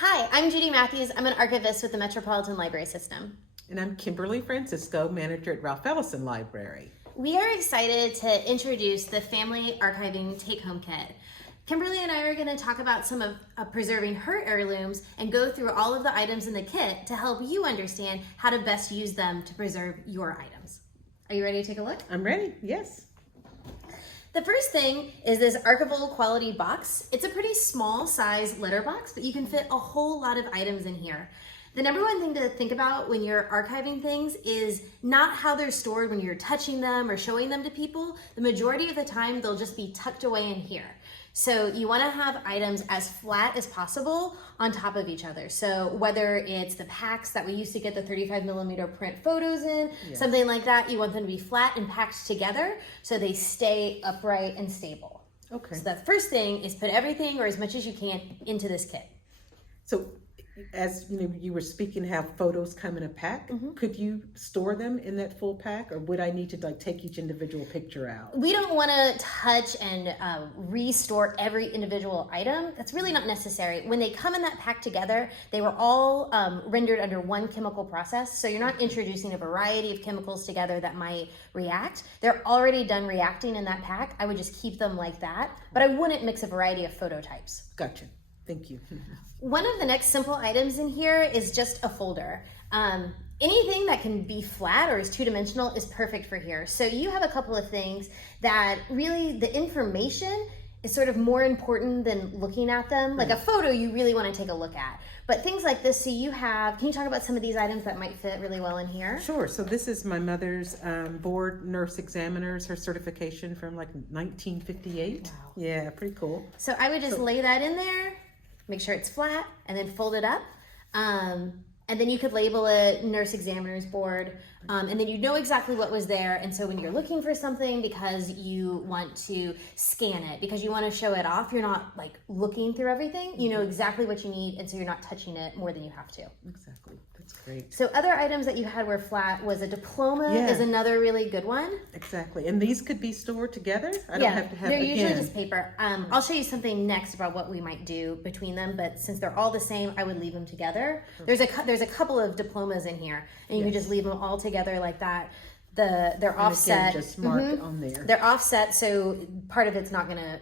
Hi, I'm Judy Matthews. I'm an archivist with the Metropolitan Library System. And I'm Kimberly Francisco, manager at Ralph Ellison Library. We are excited to introduce the Family Archiving Take-Home Kit. Kimberly and I are going to talk about some of preserving her heirlooms and go through all of the items in the kit to help you understand how to best use them to preserve your items. Are you ready to take a look? I'm ready, yes. The first thing is this archival quality box. It's a pretty small size letter box, but you can fit a whole lot of items in here. The number one thing to think about when you're archiving things is not how they're stored when you're touching them or showing them to people. The majority of the time, they'll just be tucked away in here. So you want to have items as flat as possible on top of each other. So whether it's the packs that we used to get the 35mm print photos in, Yes. something like that, you want them to be flat and packed together so they stay upright and stable. Okay. So the first thing is put everything or as much as you can into this kit. So as you were speaking, have photos come in a pack. Could you store them in that full pack, or would I need to take each individual picture out? We don't want to touch and restore every individual item. That's really not necessary. When they come in that pack together, they were all rendered under one chemical process. So you're not introducing a variety of chemicals together that might react. They're already done reacting in that pack. I would just keep them like that, but I wouldn't mix a variety of photo types. Gotcha. Thank you. One of the next simple items in here is just a folder. Anything that can be flat or is two-dimensional is perfect for here. So you have a couple of things that really the information is sort of more important than looking at them. Like a photo you really want to take a look at. But things like this, so you have, can you talk about some of these items that might fit really well in here? Sure. So this is my mother's board nurse examiners, her certification from like 1958. Wow. Yeah, pretty cool. So I would just lay that in there, make sure it's flat, and then fold it up. And then you could label it nurse examiner's board, and then you know exactly what was there. And so when you're looking for something because you want to scan it, because you want to show it off, you're not like looking through everything. You know exactly what you need, and so you're not touching it more than you have to. Exactly. That's great. So other items that you had were flat was a diploma Yeah. is another really good one. Exactly. And these could be stored together? I don't Yeah, have to have they're usually again. just paper. I'll show you something next about what we might do between them, but since they're all the same, I would leave them together. There's a couple of diplomas in here, and you can just leave them all together like that. They're And again, offset. just marked on there. They're offset, so part of it's not going to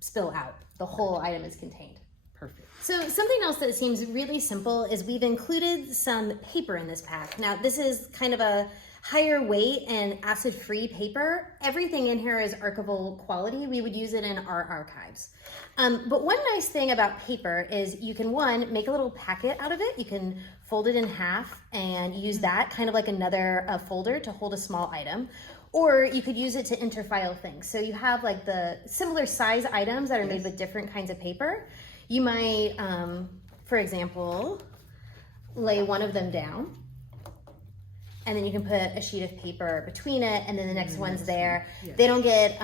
spill out. The whole item is contained. Perfect. So something else that seems really simple is we've included some paper in this pack. Now this is kind of a higher weight and acid-free paper. Everything in here is archival quality. We would use it in our archives. But one nice thing about paper is you can, one, make a little packet out of it. You can fold it in half and use that kind of like another folder to hold a small item. Or you could use it to interfile things. So you have like the similar size items that are made with different kinds of paper. You might, for example, lay one of them down, and then you can put a sheet of paper between it, and then the next one's there. Yes. They don't get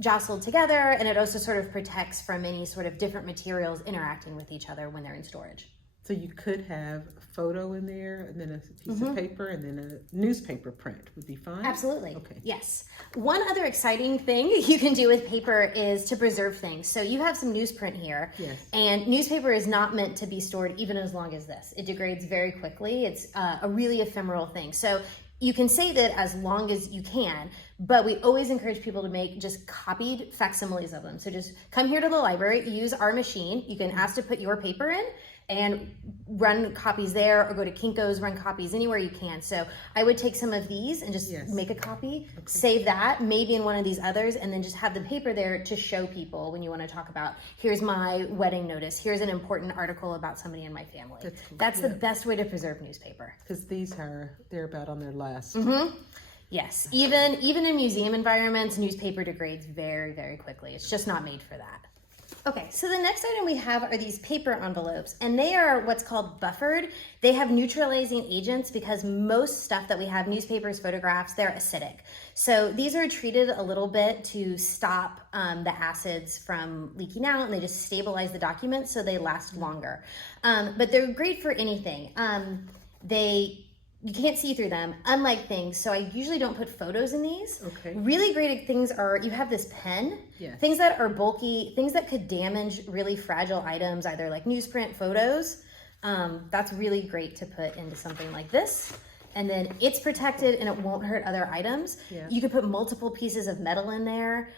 jostled together, and it also sort of protects from any sort of different materials interacting with each other when they're in storage. So you could have a photo in there, and then a piece of paper, and then a newspaper print would be fine? Absolutely. Okay. Yes. One other exciting thing you can do with paper is to preserve things. So you have some newsprint here. Yes. And newspaper is not meant to be stored even as long as this. It degrades very quickly. It's a really ephemeral thing. So you can save it as long as you can, but we always encourage people to make just copied facsimiles of them. So just come here to the library, use our machine. You can ask to put your paper in and run copies there, or go to Kinko's, run copies anywhere you can. So I would take some of these and just make a copy, save that, maybe in one of these others, and then just have the paper there to show people when you want to talk about, here's my wedding notice, here's an important article about somebody in my family. That's cool. That's the best way to preserve newspaper. Because they're about on their last. Yes, even in museum environments, newspaper degrades very, very quickly. It's just not made for that. Okay, so the next item we have are these paper envelopes, and they are what's called buffered. They have neutralizing agents because most stuff that we have, newspapers, photographs, they're acidic. So these are treated a little bit to stop the acids from leaking out, and they just stabilize the documents so they last longer. But they're great for anything. They you can't see through them, unlike things. So I usually don't put photos in these. Okay. Really great things are, you have this pen, Yes. things that are bulky, things that could damage really fragile items, either like newsprint, photos. That's really great to put into something like this. And then it's protected and it won't hurt other items. Yeah. You could put multiple pieces of metal in there,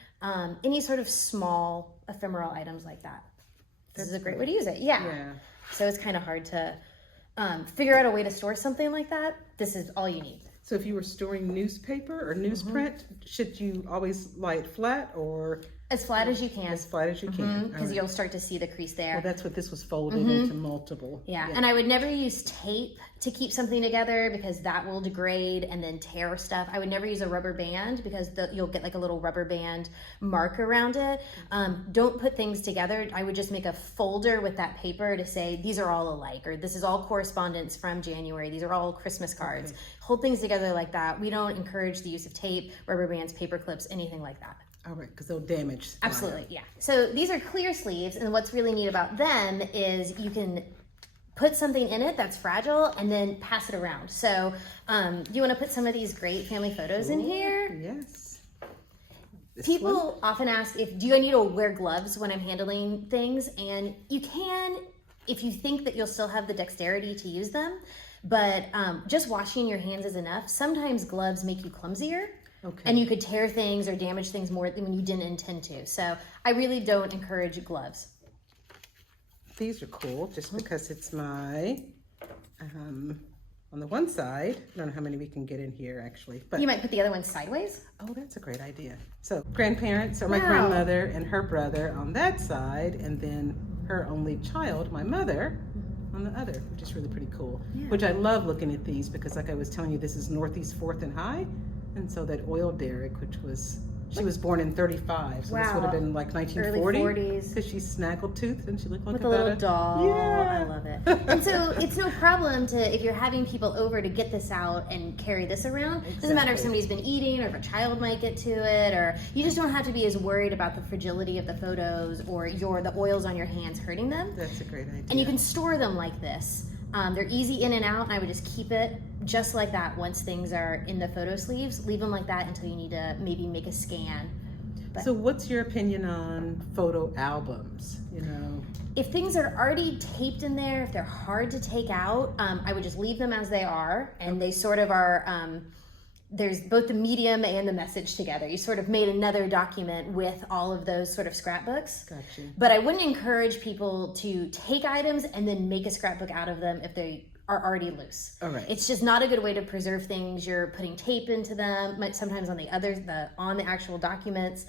any sort of small ephemeral items like that. This is a great way to use it. Yeah. So it's kind of hard to figure out a way to store something like that. This is all you need. So if you were storing newspaper or newsprint, should you always lie it flat or As flat as you can. as flat as you can? Because you'll start to see the crease there. Well, that's what this was folded into multiple. Yeah, and I would never use tape to keep something together because that will degrade and then tear stuff. I would never use a rubber band because you'll get like a little rubber band mark around it. Don't put things together. I would just make a folder with that paper to say these are all alike, or this is all correspondence from January. These are all Christmas cards. Okay. Hold things together like that. We don't encourage the use of tape, rubber bands, paper clips, anything like that. All right, because they'll damage. Absolutely, yeah. So these are clear sleeves, and what's really neat about them is you can put something in it that's fragile and then pass it around. So you want to put some of these great family photos in here. Yes. This People one? often ask, do I need to wear gloves when I'm handling things? And you can if you think that you'll still have the dexterity to use them, but just washing your hands is enough. Sometimes gloves make you clumsier. Okay. And you could tear things or damage things more than when you didn't intend to. So I really don't encourage gloves. These are cool just because it's my, on the one side, I don't know how many we can get in here actually, but You might put the other one sideways. oh, that's a great idea. So grandparents are my Wow. grandmother and her brother on that side, and then her only child, my mother, on the other, which is really pretty cool. Yeah. Which I love looking at these because like I was telling you, this is Northeast 4th and High. And so that oil derrick, which was, she was born in 35, so this would have been like 1940. Early 40s. Because she's snaggle-toothed and she looked like With a about little doll. Yeah. I love it. And so it's no problem to, if you're having people over, to get this out and carry this around. Doesn't matter if Exactly. somebody's been eating or if a child might get to it, or you just don't have to be as worried about the fragility of the photos or the oils on your hands hurting them. That's a great idea. And you can store them like this. They're easy in and out, and I would just keep it just like that once things are in the photo sleeves. Leave them like that until you need to maybe make a scan. So what's your opinion on photo albums? You know, If things are already taped in there, if they're hard to take out, I would just leave them as they are, and they sort of are, there's both the medium and the message together. You sort of made another document with all of those sort of scrapbooks. got you. But I wouldn't encourage people to take items and then make a scrapbook out of them if they are already loose. All right. It's just not a good way to preserve things. You're putting tape into them, sometimes on the actual documents.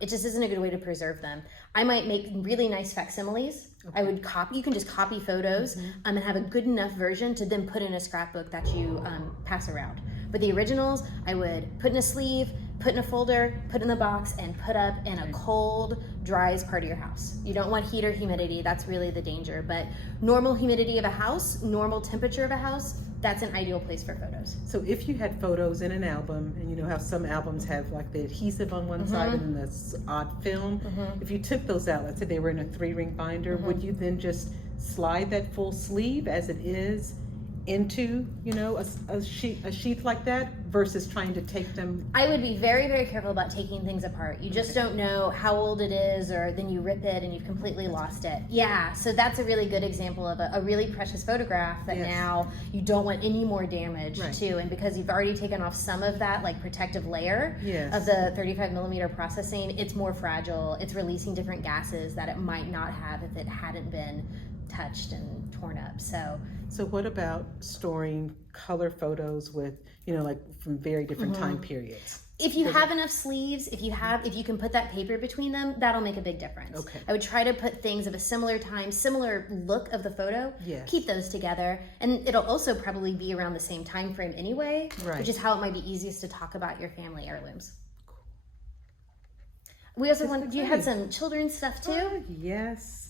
It just isn't a good way to preserve them. I might make really nice facsimiles. I would copy. You can just copy photos and have a good enough version to then put in a scrapbook that you pass around. But the originals, I would put in a sleeve, put in a folder, put in the box, and put up in a cold, dry part of your house. You don't want heat or humidity. That's really the danger. But normal humidity of a house, normal temperature of a house, that's an ideal place for photos. So if you had photos in an album, and you know how some albums have like the adhesive on one side and then this odd film, if you took those out, let's say they were in a 3-ring binder, would you then just slide that full sleeve as it is into, you know, a sheath like that versus trying to take them? I would be very, very careful about taking things apart. You just don't know how old it is, or then you rip it and you've completely lost it. Yeah, so that's a really good example of a really precious photograph that Yes. now you don't want any more damage Right. to. And because you've already taken off some of that like protective layer Yes. of the 35mm processing, it's more fragile. It's releasing different gases that it might not have if it hadn't been touched and torn up. So what about storing color photos with, you know, like from very different time periods? If you have enough sleeves, if you can put that paper between them, that'll make a big difference. Okay. I would try to put things of a similar time, similar look of the photo. Yes. Keep those together, and it'll also probably be around the same time frame anyway, Right. which is how it might be easiest to talk about your family heirlooms. We also you had some children's stuff too. Oh, yes.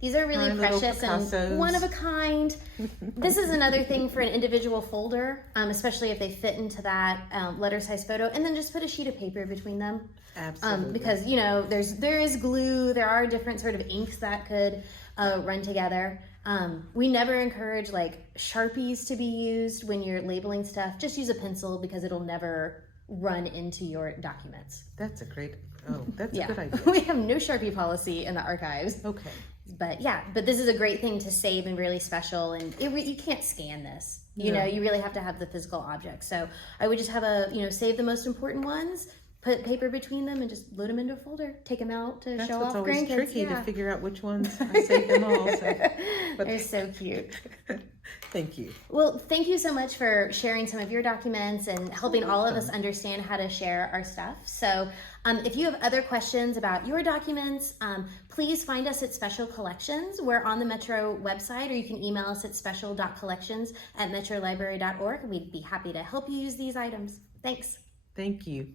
These are really Fine little precious Picassos. and one of a kind. This is another thing for an individual folder, especially if they fit into that letter size photo, and then just put a sheet of paper between them. Absolutely. Because you know there is glue, there are different sort of inks that could run together. We never encourage like Sharpies to be used when you're labeling stuff. Just use a pencil because it'll never run into your documents. That's a great, that's Yeah. a good idea. We have no Sharpie policy in the archives. Okay. But yeah, but this is a great thing to save and really special. And you can't scan this. You No. know, you really have to have the physical object. So I would just have save the most important ones, put paper between them, and just load them into a folder. Take them out to That's show what's off always grandkids. tricky Yeah. to figure out which ones. I save them all. So. But They're so cute. thank you. Well, thank you so much for sharing some of your documents and helping all of us understand how to share our stuff. So if you have other questions about your documents, please find us at Special Collections. We're on the Metro website, or you can email us at special.collections@metrolibrary.org. We'd be happy to help you use these items. Thanks. Thank you.